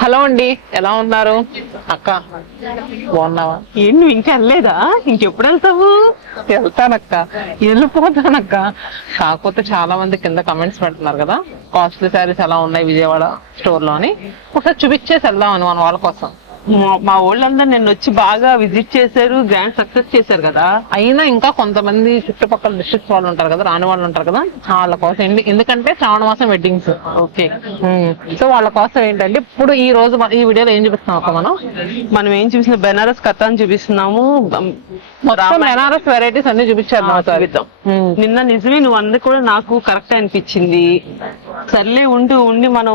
Hello అండి, ఎలా ఉన్నారు? అక్క బాగున్నావా? ఏం నువ్వు ఇంకా వెళ్ళలేదా? ఇంకెప్పుడు వెళ్తావు? వెళ్తానక్క, వెళ్ళిపోతానక్క. కాకపోతే చాలా మంది కింద కమెంట్స్ పెడుతున్నారు కదా, కాస్ట్లీ శారీస్ ఎలా ఉన్నాయి విజయవాడ స్టోర్ లో అని. ఒకసారి చూపించేసి వెళ్దామని మన వాళ్ళ కోసం. మా వాళ్ళందరూ నిన్న వచ్చి బాగా విజిట్ చేశారు, గ్రాండ్ సక్సెస్ చేశారు కదా. అయినా ఇంకా కొంతమంది చుట్టుపక్కల డిస్ట్రిక్ట్స్ వాళ్ళు ఉంటారు కదా, రాని వాళ్ళు ఉంటారు కదా, వాళ్ళ కోసం ఎందుకంటే శ్రావణ మాసం వెడ్డింగ్స్. ఓకే. సో వాళ్ళ కోసం ఏంటంటే ఇప్పుడు ఈ రోజు ఈ వీడియోలో ఏం చూపిస్తున్నాం అక్క? మనం ఏం చూసిన బెనారస్ కథాన్ని చూపిస్తున్నాము. మొత్తం బెనారస్ వెరైటీస్ అన్ని చూపించారు. నిన్న నిజమే నువ్వు అందరు కూడా నాకు కరెక్ట్ అనిపించింది. సర్లే ఉండి మనం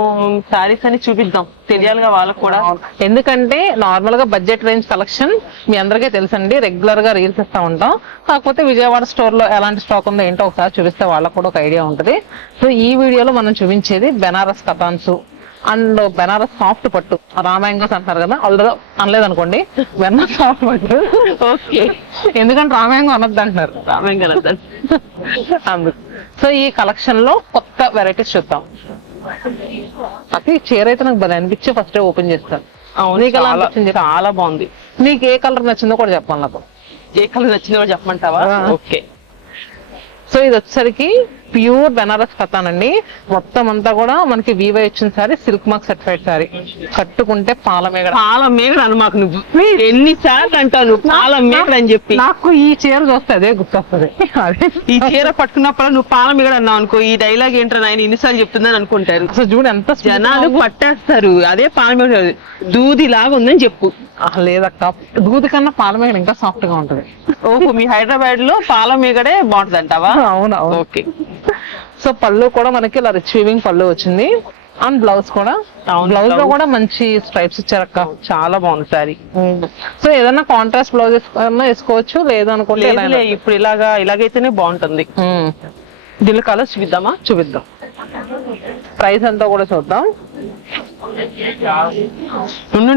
శారీస్ అని చూపిద్దాం, తెలియాలిగా వాళ్ళకు కూడా. ఎందుకంటే నార్మల్ గా బడ్జెట్ రేంజ్ కలెక్షన్ మీ అందరికీ తెలుసండి, రెగ్యులర్ గా రీల్స్ ఇస్తా ఉంటాం. కాకపోతే విజయవాడ స్టోర్ లో ఎలాంటి స్టాక్ ఉందో ఏంటో ఒకసారి చూపిస్తే వాళ్ళకు కూడా ఒక ఐడియా ఉంటుంది. సో ఈ వీడియోలో మనం చూపించేది బెనారస్ కథాన్స్ అండ్ బెనారస్ సాఫ్ట్ పట్టు. రామాయంగోస్ అంటారు కదా, ఆల్రెడీ అనలేదు అనుకోండి, బెనారస్ సాఫ్ట్ పట్టు. ఓకే, ఎందుకంటే రామాయంగం అనొద్దు అంటున్నారు. రామాయంగం అందుకు. సో ఈ కలెక్షన్ లో కొత్త వెరైటీస్ చూద్దాం. అది చీర అయితే నాకు భలే అనిపించి ఫస్ట్ ఓపెన్ చేస్తాను. చాలా బాగుంది. నీకు ఏ కలర్ నచ్చిందో కూడా చెప్పాలి నాకు. ఏ కలర్ నచ్చిందో కూడా చెప్పమంటావా? ఓకే. సో ఇది వచ్చేసరికి ప్యూర్ బెనారస్ కథానండి. మొత్తం అంతా కూడా మనకి వీవై వచ్చిన sorry, silk mark certified sorry. కట్టుకుంటే పాలమేగడ అని మాకు నువ్వు ఎన్నిసార్లు అంటావు పాలమేగడ అని చెప్పి. నాకు ఈ చీర చూస్తే అదే గుర్తొస్తుంది. ఈ చీర పట్టుకున్నప్పుడు నువ్వు పాలమేగడ అన్నావు అనుకో, ఈ డైలాగ్ ఏంటో ఆయన ఇన్నిసార్లు చెప్తుందని అనుకుంటారు. సో చూడు ఎంత జనాలు పట్టేస్తారు. అదే పాలమేగడ దూది లాగా ఉందని చెప్పు. లేదక్క, దూది కన్నా పాలమేగడ ఇంకా సాఫ్ట్ గా ఉంటది. ఓహో, మీ హైదరాబాద్ లో పాలమేగడే బాగుంటది అంటావా? అవునా, ఓకే. సో పళ్ళు కూడా మనకి ఇలా రిచ్ వీవింగ్ పళ్ళు వచ్చింది. అండ్ బ్లౌజ్ కూడా, బ్లౌజ్ లో కూడా మంచి స్ట్రైప్స్ ఇచ్చారక్క, చాలా బాగుంది సారీ. సో ఏదైనా కాంట్రాస్ట్ బ్లౌజ్ వేసుకోవచ్చు, లేదనుకోండి ఇప్పుడు ఇలాగైతేనే బాగుంటుంది. దీనిలో కలర్స్ చూపిద్దామా? చూపిద్దాం. ప్రైస్ ఎంతో కూడా చూద్దాం.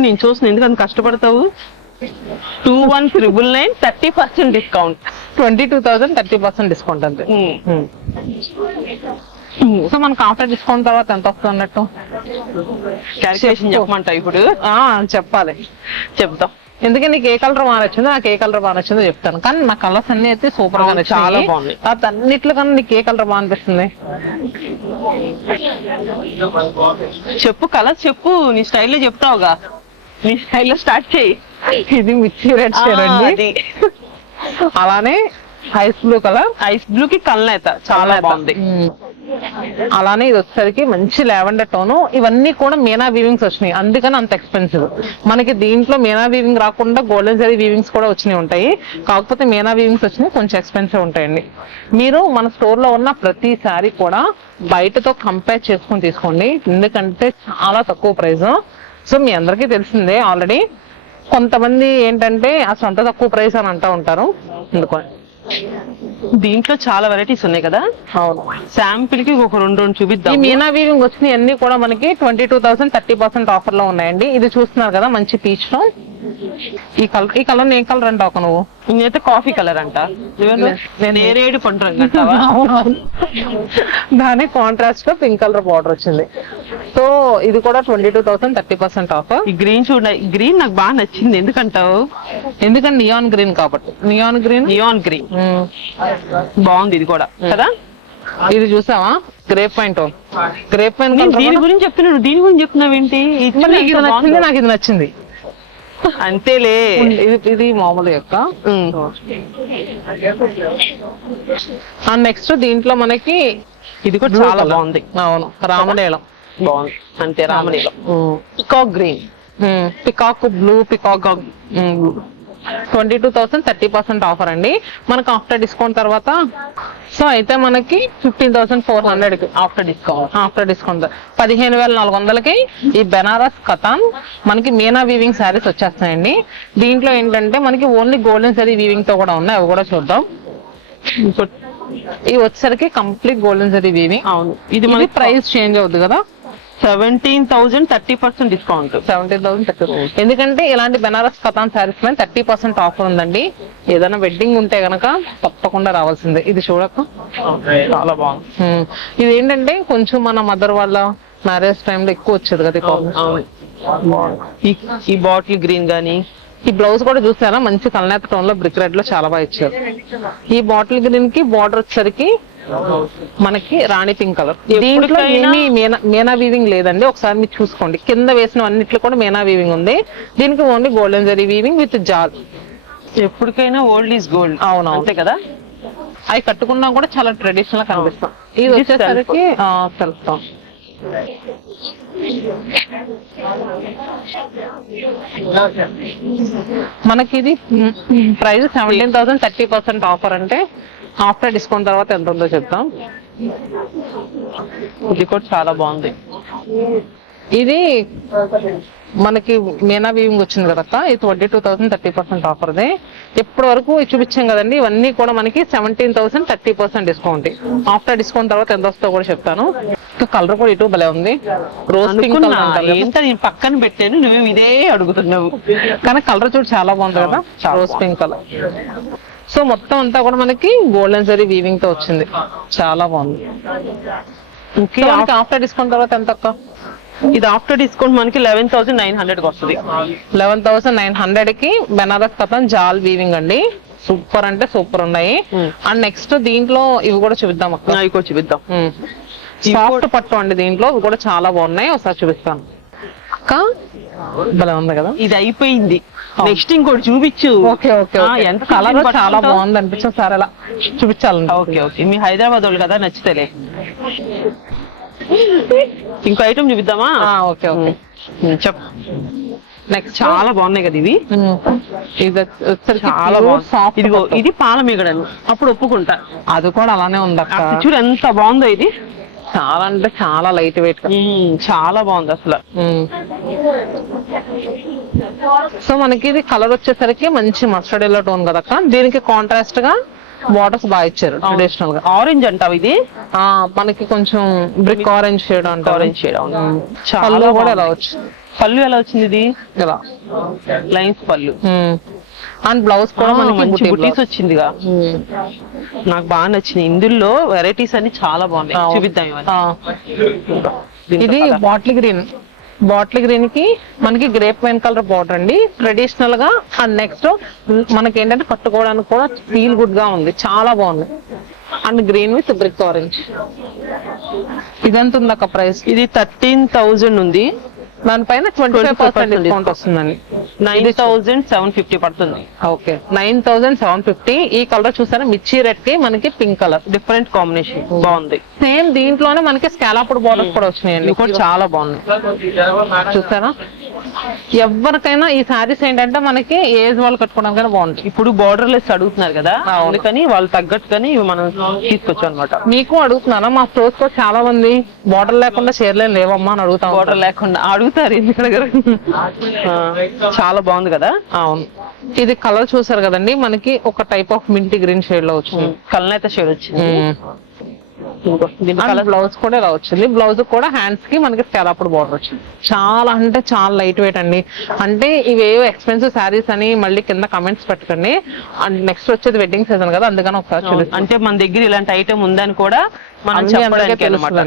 నేను చూసిన, ఎందుకంత కష్టపడతావు? 21,999 30% డిస్కౌంట్. 22,000 30% డిస్కౌంట్ అంతే. సో మనకు ఆఫ్టర్ డిస్కౌంట్ తర్వాత ఎంత వస్తుంది అన్నట్టు క్యాల్కులేషన్ చెప్పమంటావు ఇప్పుడు? చెప్పాలి, చెప్తాం. ఎందుకంటే నీకు ఏ కలర్ బాగా నచ్చిందో, నాకు ఏ కలర్ బాగా నచ్చిందో చెప్తాను. కానీ నా కలర్స్ అన్ని అయితే సూపర్ గా నచ్చాయి, చాలా బాగుంది. అన్నిట్లో కన్నా నీకు ఏ కలర్ బాగా అనిపిస్తుంది చెప్పు, కలర్స్ చెప్పు. నీ స్టైల్లో చెప్తావుగా, నీ స్టైల్లో స్టార్ట్ చేయి. ఇది మిర్చి రెడ్ షేడ్ అండి. అలానే ice blue colour, ice blue కి కల్నేత చాలా బాగుంది. అలానే ఇది వచ్చేసరికి మంచి లావెండర్ టోను. ఇవన్నీ కూడా మీనా వీవింగ్స్ వచ్చినాయి, అందుకని అంత ఎక్స్పెన్సివ్. మనకి దీంట్లో మీనా వీవింగ్ రాకుండా గోల్డెన్ జరీ వీవింగ్స్ కూడా వచ్చినాయి ఉంటాయి. కాకపోతే మీనా వీవింగ్స్ వచ్చినాయి కొంచెం ఎక్స్పెన్సివ్ ఉంటాయండి. మీరు మన స్టోర్ లో ఉన్న ప్రతి సారీ కూడా బయటతో కంపేర్ చేసుకుని తీసుకోండి, ఎందుకంటే చాలా తక్కువ ప్రైస్. సో మీ అందరికీ తెలిసిందే ఆల్రెడీ. కొంతమంది ఏంటంటే అసలు అంత తక్కువ ప్రైస్ అని అంటూ ఉంటారు, అందుకని. దీంట్లో చాలా వెరైటీస్ ఉన్నాయి కదా. అవును, శాంపిల్ కి ఒక రెండు చూపిద్దాం. ఈ మీనా వీవింగ్ వచ్చినాయి అన్ని కూడా మనకి 22,000 30% ఆఫర్ లో ఉన్నాయండి. ఇది చూస్తున్నారు కదా, మంచి పీచ్ లో. ఈ కలర్ ఏ కలర్ అంటావు నువ్వు? నేనైతే కాఫీ కలర్ అంట. నేను ఏరేడు పండు రంగు అంటావా? దాని కాంట్రాస్ట్ లో పింక్ కలర్ బార్డర్ వచ్చింది. సో ఇది కూడా 22,000 30% ఆఫర్. ఈ గ్రీన్ చూడ, గ్రీన్ నాకు బాగా నచ్చింది. ఎందుకంటావు? ఎందుకంటే నియాన్ గ్రీన్ కాబట్టి. నియాన్ గ్రీన్ బాగుంది. ఇది కూడా కదా. ఇది చూసావా, గ్రేప్ పాయింట్. గ్రేప్ పాయింట్ దీని గురించి చెప్తున్నాడు, దీని గురించి చెప్తున్నావు ఏంటి? నాకు ఇది నచ్చింది అంతేలే. ఇది మామూలు యొక్క. అండ్ నెక్స్ట్ దీంట్లో మనకి ఇది కూడా చాలా బాగుంది. అవును, రామనీలం బాగుంది. అంతే, రామనీలం. Peacock green, peacock blue, peacock 22,000 30% offer అండి మనకు ఆఫ్టర్ డిస్కౌంట్ తర్వాత. సో అయితే మనకి 15,400 ఆఫ్టర్ డిస్కౌంట్ 15,400కి ఈ బెనారస్ కథాన్ మనకి మీనా వీవింగ్ శారీస్ వచ్చేస్తాయండి. దీంట్లో ఏంటంటే మనకి ఓన్లీ గోల్డెన్ జరీ వీవింగ్ తో కూడా ఉన్నాయి, అవి కూడా చూద్దాం. ఇవి వచ్చేసరికి కంప్లీట్ గోల్డెన్ జరీ వీవింగ్. అవును, ఇది మనకి ప్రైస్ చేంజ్ అవుతుంది కదా. 17,000 30% డిస్కౌంట్. 17,000 ఎందుకంటే ఇలాంటి బెనారస్ కథాన్ శారీస్ మీద 30% ఆఫర్ ఉందండి. ఏదైనా వెడ్డింగ్ ఉంటే గనక తప్పకుండా రావాల్సిందే. ఇది చూడక చాలా బాగుంది. ఇది ఏంటంటే కొంచెం మన మదర్ వాళ్ళ మ్యారేజ్ టైంలో ఎక్కువ వచ్చేది కదా. ఈ బాటిల్ గ్రీన్ గానీ ఈ బ్లౌజ్ కూడా చూసారా మంచి కల్నేత టోన్ లో బ్రిక్ రెడ్ లో చాలా బాగా ఇచ్చారు. ఈ బాటిల్ గ్రీన్ కి బార్డర్ వచ్చేసరికి మనకి రాణి పింక్ కలర్. దీంట్లో ఏమీ మీనా వీవింగ్ లేదండి, ఒకసారి మీరు చూసుకోండి. కింద వేసిన అన్నిట్లో కూడా మీనా వీవింగ్ ఉంది. దీనికి only golden zari weaving with జాల్. ఎప్పటికైనా ఓల్డ్ ఈజ్ గోల్డ్. అవును అంతే కదా. అవి కట్టుకున్నా కూడా చాలా ట్రెడిషనల్ గా కనిపిస్తాం. ఇది వచ్చేసరికి సెల్ఫ్. మనకి ఇది ప్రైస్ 17,000 30% ఆఫర్. అంటే ఆఫ్టర్ డిస్కౌంట్ తర్వాత ఎంత ఉందో చెప్తాం. ఇది కూడా చాలా బాగుంది. ఇది మనకి మీనా వీవింగ్ వచ్చింది కదా, ఇది 22,000 30% ఆఫర్. ఇప్పటి వరకు చూపించాం కదండి, ఇవన్నీ కూడా మనకి 17,000 30% డిస్కౌంట్. ఆఫ్టర్ డిస్కౌంట్ తర్వాత ఎంత వస్తుందో కూడా చెప్తాను. కలర్ కూడా ఇటు భలే ఉంది, రోజ్ పింక్ కలర్. ఎంత నేను పక్కన పెట్టాను, నువ్వు ఇదే అడుగుతున్నావు. కానీ కలర్ చూడు చాలా బాగుంది కదా, రోజ్ పింక్ కలర్. సో మొత్తం అంతా కూడా మనకి గోల్డెన్ జరీ వీవింగ్ తో వచ్చింది, చాలా బాగుంది. ఆఫ్టర్ డిస్కౌంట్ తర్వాత ఎంత అక్క? ఇది ఆఫ్టర్ డిస్కౌంట్ మనకి 11,900 వస్తుంది. 11,900 కి బెనారస్ కథన్ జాల్ వీవింగ్ అండి. సూపర్ అంటే సూపర్ ఉన్నాయి. అండ్ నెక్స్ట్ దీంట్లో ఇవి కూడా చూపిద్దాం అక్క. ఇవి కూడా చూపిద్దాం. సాఫ్ట్ పట్టు అండి, దీంట్లో ఇవి కూడా చాలా బాగున్నాయి, ఒకసారి చూపిస్తాను అక్క. భలే ఉంది కదా. ఇది అయిపోయింది, నెక్స్ట్ ఇంకోటి చూపించు. ఓకే ఓకే, ఎంత కలర్ చాలా బాగుంది అనిపించింది సార్, అలా చూపించాలండి. ఓకే ఓకే, మీ హైదరాబాద్ వాళ్ళు కదా, నచ్చుతలే. ఇంకో ఐటమ్ చూపిద్దామా? ఓకే ఓకే చెప్పు. నెక్స్ట్ చాలా బాగున్నాయి కదా ఇవి. ఇది చాలా బాగుంది. ఇదిగో ఇది పాల మీగడను, అప్పుడు ఒప్పుకుంటా. అది కూడా అలానే ఉంది అక్క. చూడు ఎంత బాగుందో ఇది. చాలా అంటే చాలా లైట్ వెయిట్, చాలా బాగుంది అసలు. సో మనకి ఇది కలర్ వచ్చేసరికి మంచి మస్టర్డ్ ఎల్లో టోన్ కదక్క. దీనికి కాంట్రాస్ట్ గా బార్డర్స్ బాగా ఇచ్చారు ట్రెడిషనల్ గా. ఆరెంజ్ అంటావు ఇది? మనకి కొంచెం బ్రిక్ ఆరెంజ్ షేడ్ అంటే ఆరెంజ్ షేడ్. పళ్ళు కూడా ఎలా వచ్చి, పళ్ళు ఎలా వచ్చింది? ఇది ఇలా లైన్స్ పళ్ళు. అండ్ బ్లౌజ్ కూడా మనకి బుటీస్ వచ్చిందిగా, నాకు బాగా నచ్చింది. ఇందులో వెరైటీస్ అన్ని చాలా బాగున్నాయి, చూపిద్దాం ఇవన్నీ. ఇది బాటిల్ గ్రీన్. బాటిల్ గ్రీన్ కి మనకి గ్రేప్ వైన్ కలర్ బార్డర్ అండి, ట్రెడిషనల్ గా. అండ్ నెక్స్ట్ మనకి ఏంటంటే కట్టుకోవడానికి కూడా ఫీల్ గుడ్ గా ఉంది, చాలా బాగుంది. And green with brick orange. ఇదంతా ఉందక్క ప్రైస్? ఇది 13,000 ఉంది, దానిపైన 25% డిస్కౌంట్ వస్తుందండి. 9,750 పడుతుంది. ఓకే, 9,750. ఈ కలర్ చూసారా, మిర్చి రెడ్ కి మనకి పింక్ కలర్, డిఫరెంట్ కాంబినేషన్, బాగుంది. సేమ్ దీంట్లోనే మనకి స్కాలప్డ్ బార్డర్స్ కూడా వచ్చినాయండి, కూడా చాలా బాగున్నాయి. చూసారా, ఎవరికైనా ఈ సారీస్ ఏంటంటే మనకి ఏజ్ వాళ్ళు కట్టుకోవడానికి బాగుంటుంది. ఇప్పుడు బార్డర్ లెస్ అడుగుతున్నారు కదా, అందుకని వాళ్ళు తగ్గట్టుగాని మనం తీసుకొచ్చాం అనమాట. మీకు అడుగుతున్నారా? మా స్టోర్స్ కూడా చాలా మంది బార్డర్ లేకుండా చీరలేం లేవమ్మా అని అడుగుతాం. బార్డర్ లేకుండా అడుగుతారు ఎందుకు దగ్గర. చాలా బాగుంది కదా. అవును, ఇది కలర్ చూసారు కదండి, మనకి ఒక టైప్ ఆఫ్ మింటి గ్రీన్ షేడ్ లో వచ్చింది, కలనైతే షేడ్ వచ్చింది. బ్లౌజ్ కూడా ఇలా వచ్చింది. బ్లౌజ్ కూడా హ్యాండ్స్ కి మనకి స్కాలప్డ్ బార్డర్ వచ్చింది. చాలా అంటే చాలా లైట్ వెయిట్ అండి. అంటే ఇవేవో ఎక్స్పెన్సివ్ శారీస్ అని మళ్ళీ కింద కమెంట్స్ పెట్టకండి. అండ్ నెక్స్ట్ వచ్చేది వెడ్డింగ్ సీజన్ కదా, అందుకని ఒకసారి చూడండి. అంటే మన దగ్గర ఇలాంటి ఐటమ్ ఉందని కూడా మనం చెప్పడానికి అన్నమాట.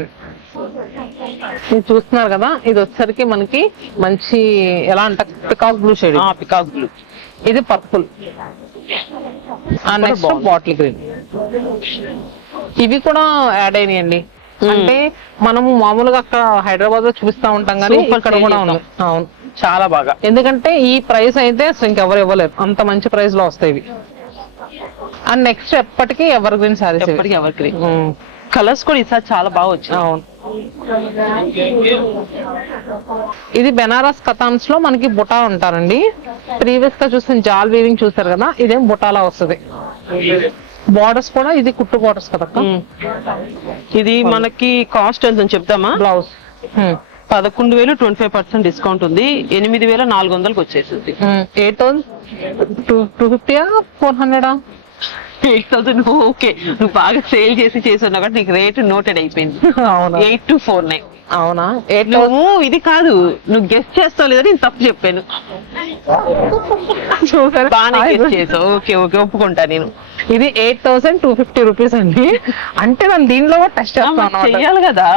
ఇది చూస్తున్నారు కదా, ఇది వచ్చేసరికి మనకి మంచి ఎలా అంటే peacock blue shade. Peacock blue. ఇది పర్పుల్. Next bottle green. ఇవి కూడా యాడ్ అయినాయండి. అంటే మనము మామూలుగా అక్కడ హైదరాబాద్ లో చూపిస్తా ఉంటాం కానీ ఇక్కడ కూడా ఉంది. అవును, చాలా బాగా. ఎందుకంటే ఈ ప్రైస్ అయితే ఇంకెవరు ఇవ్వలేరు, అంత మంచి ప్రైస్ లో వస్తాయి ఇవి. అండ్ నెక్స్ట్ ఎప్పటికీ ఎవర్ గ్రీన్ సారీస్, ఎప్పటికీ ఎవర్ గ్రీన్. కలర్స్ కూడా ఈసారి చాలా బాగా వచ్చాయి. అవును, ఇది బెనారస్ కథాన్స్ లో మనకి బుటా ఉంటారండి. ప్రీవియస్ గా చూసిన జాల్ వీవింగ్ చూసారు కదా, ఇదేం బుటాలా వస్తుంది. బార్డర్స్ కూడా ఇది కుట్టు బార్డర్స్ కదా. ఇది మనకి కాస్ట్ ఎంత చెప్తామా? బ్లౌజ్ 11,000 25% డిస్కౌంట్ ఉంది, 8,400 వచ్చేసింది. 8,250 400 8,000. ఓకే, నువ్వు బాగా సేల్ చేస్తున్నా కాబట్టి నీకు రేట్ నోటెడ్ అయిపోయింది. 8,249. అవునా? నువ్వు ఇది కాదు, నువ్వు గెస్ట్ చేస్తావు లేదా, నేను తప్పు చెప్పాను. బాగానే గెస్ట్ చేసావు. ఓకే ఓకే, ఒప్పుకుంటా నేను. ఇది 8,250 రూపీస్ అండి. అంటే నేను దీనిలో టెస్ట్ చేస్తాను, చెయ్యాలి కదా.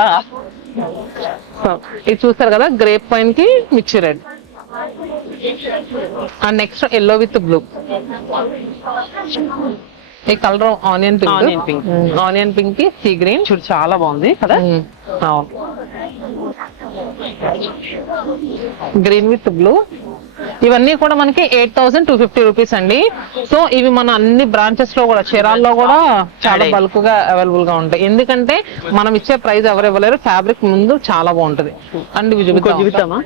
సో ఇది చూస్తారు కదా, గ్రేప్ వైన్ కి mirchi red. And next yellow with blue. ఈ colour onion pink. Onion pink కి సీ గ్రీన్. చూడు చాలా బాగుంది కదా. అవును, గ్రీన్ విత్ బ్లూ. ఇవన్నీ కూడా మనకి 8,250 రూపీస్ అండి. సో ఇవి మన అన్ని బ్రాంచెస్ లో కూడా, చీరాల్లో కూడా చాలా బల్క్ గా అవైలబుల్ గా ఉంటాయి. ఎందుకంటే మనం ఇచ్చే ప్రైస్ ఎవరు ఇవ్వలేరు, ఫ్యాబ్రిక్ ముందు చాలా బాగుంటది. అండ్ ఇవి చూపిద్దామా?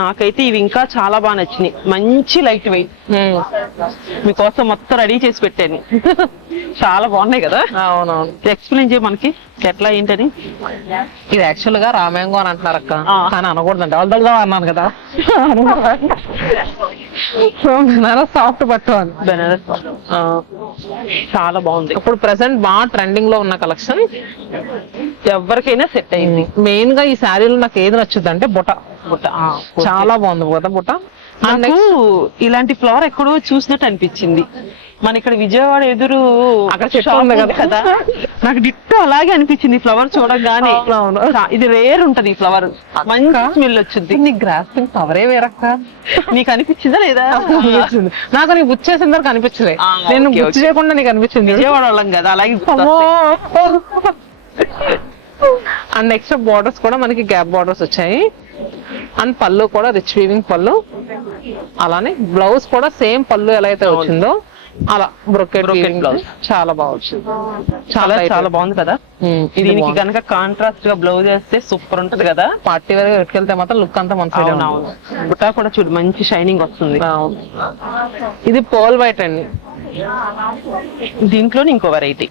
నాకైతే ఇవి ఇంకా చాలా బాగా నచ్చినాయి. మంచి లైట్ వెయిట్. మీకోసం మొత్తం రెడీ చేసి పెట్టాను. చాలా బాగున్నాయి కదా. అవునవును. ఎక్స్ప్లెయిన్ చేయ మనకి ఎట్లా ఏంటని. ఇది యాక్చువల్ గా రామ్యాంగో అని అంటున్నారు అక్క, కానీ అనకూడదండి, వాళ్ళ అన్నాను కదా. సో బెనారస్ సాఫ్ట్ పట్టు అని. బెనారస్ చాలా బాగుంది. ఇప్పుడు ప్రెసెంట్ బాగా ట్రెండింగ్ లో ఉన్న కలెక్షన్, ఎవరికైనా సెట్ అయింది. మెయిన్ గా ఈ శారీలో నాకు ఏది నచ్చుద్ది అంటే బుట్ట. చాలా బాగుంది కదా బుట్ట. నాకు ఇలాంటి ఫ్లవర్ ఎక్కడో చూసినట్టు అనిపించింది. మన ఇక్కడ విజయవాడ ఎదురు అక్కడ చెట్టు ఉంది కదా, నాకు డిట్టో అలాగే అనిపించింది ఫ్లవర్ చూడగానే. ఇది రేర్ ఉంటది ఈ ఫ్లవర్, మంచి స్మెల్ వచ్చింది. నీ గ్రాస్పింగ్ పవరే వేరక్క. నీకు అనిపించిందా లేదా? నాకు నీకు బుక్ చేసిన తర్వాత కనిపించలే, నేను బుక్ చేయకుండా నీకు అనిపించింది. విజయవాడ వాళ్ళం కదా అలాగే. అండ్ నెక్స్ట్ బార్డర్స్ కూడా మనకి గ్యాప్ బార్డర్స్ వచ్చాయి. అండ్ పళ్ళు కూడా రిచ్ వీవింగ్ పళ్ళు. అలానే బ్లౌజ్ కూడా సేమ్ పళ్ళు ఎలా అయితే వచ్చిందో అలా బ్రొకెట్ బ్లౌజ్ చాలా బాగా వచ్చింది. చాలా చాలా బాగుంది కదా. దీనికి గనక కాంట్రాస్ట్ గా బ్లౌజ్ వేస్తే సూపర్ ఉంటది కదా. పార్టీ వేర్ ఎట్టుకెళ్తే మాత్రం లుక్ అంతా మంచిగా. బుట్టా కూడా చూడు మంచి షైనింగ్ వస్తుంది. ఇది పోల్ వైట్ అండి. దీంట్లో ఇంకో వెరైటీ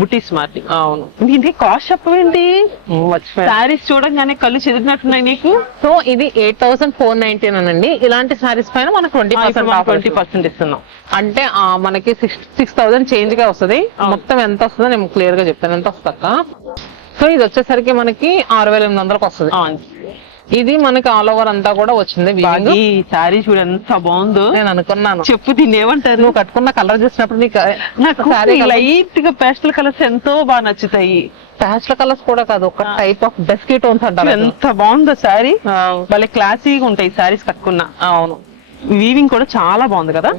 బుటీ స్మార్ట్. అవును. దీనికి కాస్ట్ చెప్పవేంటి? శారీస్ చూడంగానే కళ్ళు చెదిరినట్టున్నాయి నీకు. సో ఇది 8,499 అండి. ఇలాంటి శారీస్ పైన మనకు 20% ఇస్తున్నాం. అంటే మనకి 6,000 చేంజ్ గా వస్తుంది. మొత్తం ఎంత వస్తుందో నేను క్లియర్ గా చెప్తాను ఎంత వస్తా. సో ఇది వచ్చేసరికి మనకి 6,800కి వస్తుంది. ఇది మనకి ఆల్ ఓవర్ అంతా కూడా వచ్చింది. ఈ శారీ చూడు ఎంత బాగుందో. నేను అనుకున్నాను, చెప్పు దీన్ని ఏమంటారు? నువ్వు కట్టుకున్న కలర్ చూసినప్పుడు నాకు లైట్ గా పేస్టల్ కలర్స్ ఎంతో బాగా నచ్చుతాయి. పేస్టల్ కలర్స్ కూడా కాదు, ఒక టైప్ ఆఫ్ డస్కీ టోన్స్ అంటారు. ఎంత బాగుందో శారీ. భలే క్లాసీగా ఉంటాయి శారీస్ కట్టుకున్నా. అవును. వీవింగ్ కూడా చాలా బాగుంది కదా.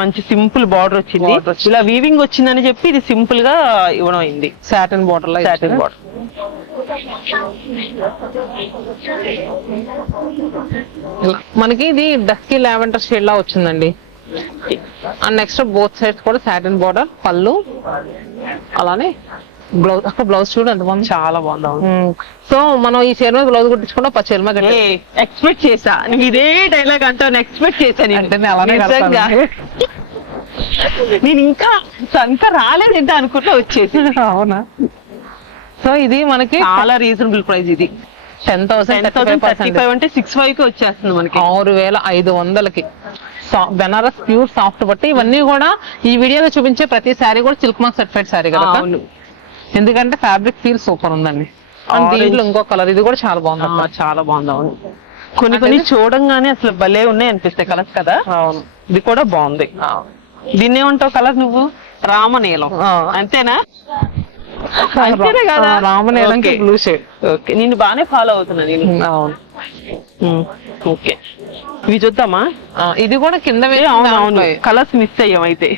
మంచి సింపుల్ బార్డర్ వచ్చింది. ఇలా వీవింగ్ వచ్చిందని చెప్పి ఇది సింపుల్ గా ఇవ్వడం అయింది. Satin border. Satin border. మనకి ఇది డస్కీ లావెండర్ షేడ్ లా వచ్చిందండి. అండ్ నెక్స్ట్ బోత్ సైడ్స్ కూడా సాటిన్ బార్డర్ పళ్ళు. అలానే బ్లౌజ్, అక్కడ బ్లౌజ్ చూడు ఎంత బాగుంది, చాలా బాగుంది. సో మనం ఈ చీర మీద బ్లౌజ్ కుట్టించుకుంటే చీర మీద ఎక్స్పెక్ట్ చేసా. నువ్వు ఇదే డైలాగ్ అంటావు ఎక్స్పెక్ట్ చేసా. నేను ఇంకా రాలేదంటే అనుకుంటా వచ్చేసి. అవునా? సో ఇది మనకి చాలా రీజనబుల్ ప్రైస్. ఇది 10,035 అంటే 6,500 కి వచ్చేస్తుంది మనకి. 6,500కి బెనారస్ ప్యూర్ సాఫ్ట్ బట్టి. ఇవన్నీ కూడా ఈ వీడియోలో చూపించే ప్రతి శారీ కూడా సిల్క్ మార్క్ సర్టిఫైడ్ శారీ కదా. ఎందుకంటే ఫ్యాబ్రిక్ ఫీల్ సూపర్ ఉందండి. అండ్ దీంట్లో ఇంకో కలర్, ఇది కూడా చాలా బాగుంది. చాలా బాగుంది. కొన్ని కొన్ని చూడంగానే అసలు భలే ఉన్నాయి అనిపిస్తాయి కలర్స్ కదా. అవును. ఇది కూడా బాగుంది. దీన్ని ఏమంటావు కలర్ నువ్వు? రామనీలం అంతేనా? అంతేనా కదా? రామనీలం బ్లూ షేడ్. ఓకే, నేను బాగానే ఫాలో అవుతున్నా నేను. అవును. ఓకే, ఇవి చూద్దామా? ఇది కూడా కింద కలర్స్ మిస్ అయ్యాం అయితే.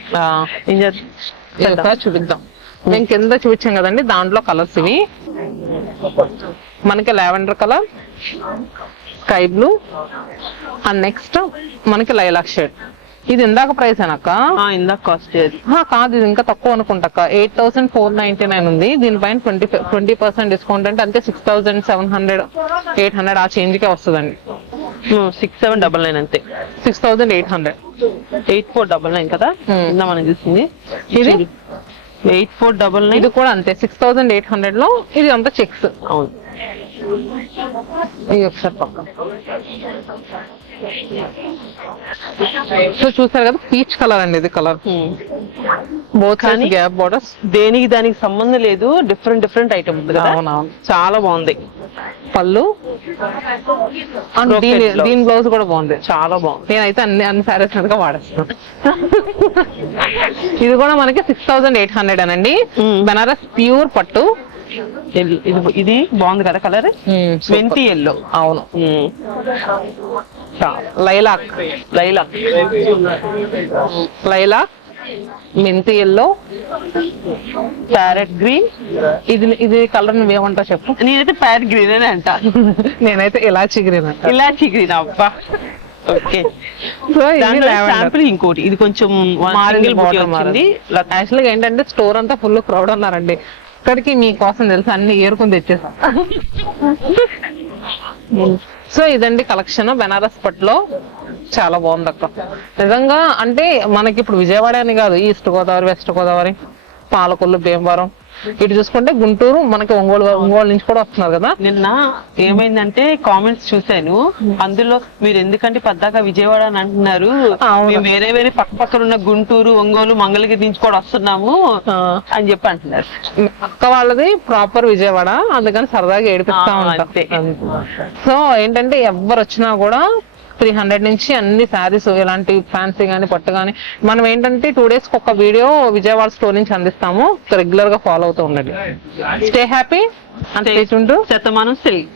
చూపిద్దాం. మేము కింద చూపించాం కదండి, దాంట్లో కలర్స్ ఇవి. మనకి lavender colour, sky blue, and next మనకి లైలాక్ షేడ్. ఇది ఇందాక ప్రైస్ అనక్క? ఇందాక కాస్ట్ కాదు, ఇది ఇంకా తక్కువ అనుకుంటా. 8,499 ఉంది. దీనిపైన 20% డిస్కౌంట్ అంటే అంతే 6,700 800 ఆ చేంజ్ కే వస్తుందండి. 6,799 అంతే. 6,800. 8,499 కదా మనం చూసింది. ఇది 8,499. ఇది కూడా అంతే 6,800 లో. ఇది అంతా చెక్స్. అవును. ఇది ఒకసారి పక్క. సో చూసారు కదా, పీచ్ కలర్ అండి ఇది colour. Both sides gap borders. దేనికి దానికి సంబంధం లేదు, డిఫరెంట్ ఐటమ్ ఉంది కదా. అవునవును, చాలా బాగుంది. పళ్ళు దీని బ్లౌజ్ కూడా బాగుంది, చాలా బాగుంది. నేనైతే అన్ని సారీస్ గా వాడేస్తాను. ఇది కూడా మనకి 6,800 అనండి. బెనారస్ ప్యూర్ పట్టు. ఇది బాగుంది కదా కలర్, మెంతి ఎల్లో. అవును, లైలాక్ లైలాక్, లైలాక్, మెంతి ఎల్లో, ప్యారెట్ గ్రీన్. ఇది కలర్ నువ్వేమంటావు చెప్పు. నేనైతే ప్యారెట్ గ్రీన్ అని అంట. నేనైతే ఇలాచి గ్రీన్ అంట. ఇలాచి గ్రీన్, అబ్బా. ఓకే, సో శాంపుల్ ఇంకోటి, ఇది కొంచెం యాక్చువల్ గా ఏంటంటే స్టోర్ అంతా ఫుల్ క్రౌడ్ ఉన్నారండి. ఇక్కడికి మీకోసం తెలుసు అన్ని ఏరుకుని తెచ్చేసా. సో ఇదండి కలెక్షన్ బెనారస్ పట్టులో. చాలా బాగుంది అక్క నిజంగా. అంటే మనకి ఇప్పుడు విజయవాడ అని కాదు, ఈస్ట్ గోదావరి, వెస్ట్ గోదావరి, పాలకొల్లు, భీమవరం, ఇటు చూసుకుంటే గుంటూరు, మనకి ఒంగోలు నుంచి కూడా వస్తున్నారు కదా. నిన్న ఏమైందంటే కామెంట్స్ చూశాను, అందులో మీరు ఎందుకంటే పద్దాక విజయవాడ అని అంటున్నారు, మేము వేరే వేరే పక్క పక్కన ఉన్న గుంటూరు, ఒంగోలు, మంగళగిరి నుంచి కూడా వస్తున్నాము అని చెప్పి అంటున్నారు. అక్క వాళ్ళది ప్రాపర్ విజయవాడ, అందుకని సరదాగా ఏడిపిస్తా ఉంటాం. సో ఏంటంటే ఎవరు వచ్చినా కూడా 300 నుంచి అన్ని శారీస్, ఇలాంటి ఫ్యాన్సీ గానీ పట్టు గానీ, మనం ఏంటంటే 2 days ఒక వీడియో విజయవాడ స్టోర్ నుంచి అందిస్తాము. రెగ్యులర్ గా ఫాలో అవుతూ ఉండండి. Stay happy and stay tuned to Shatamanam silk.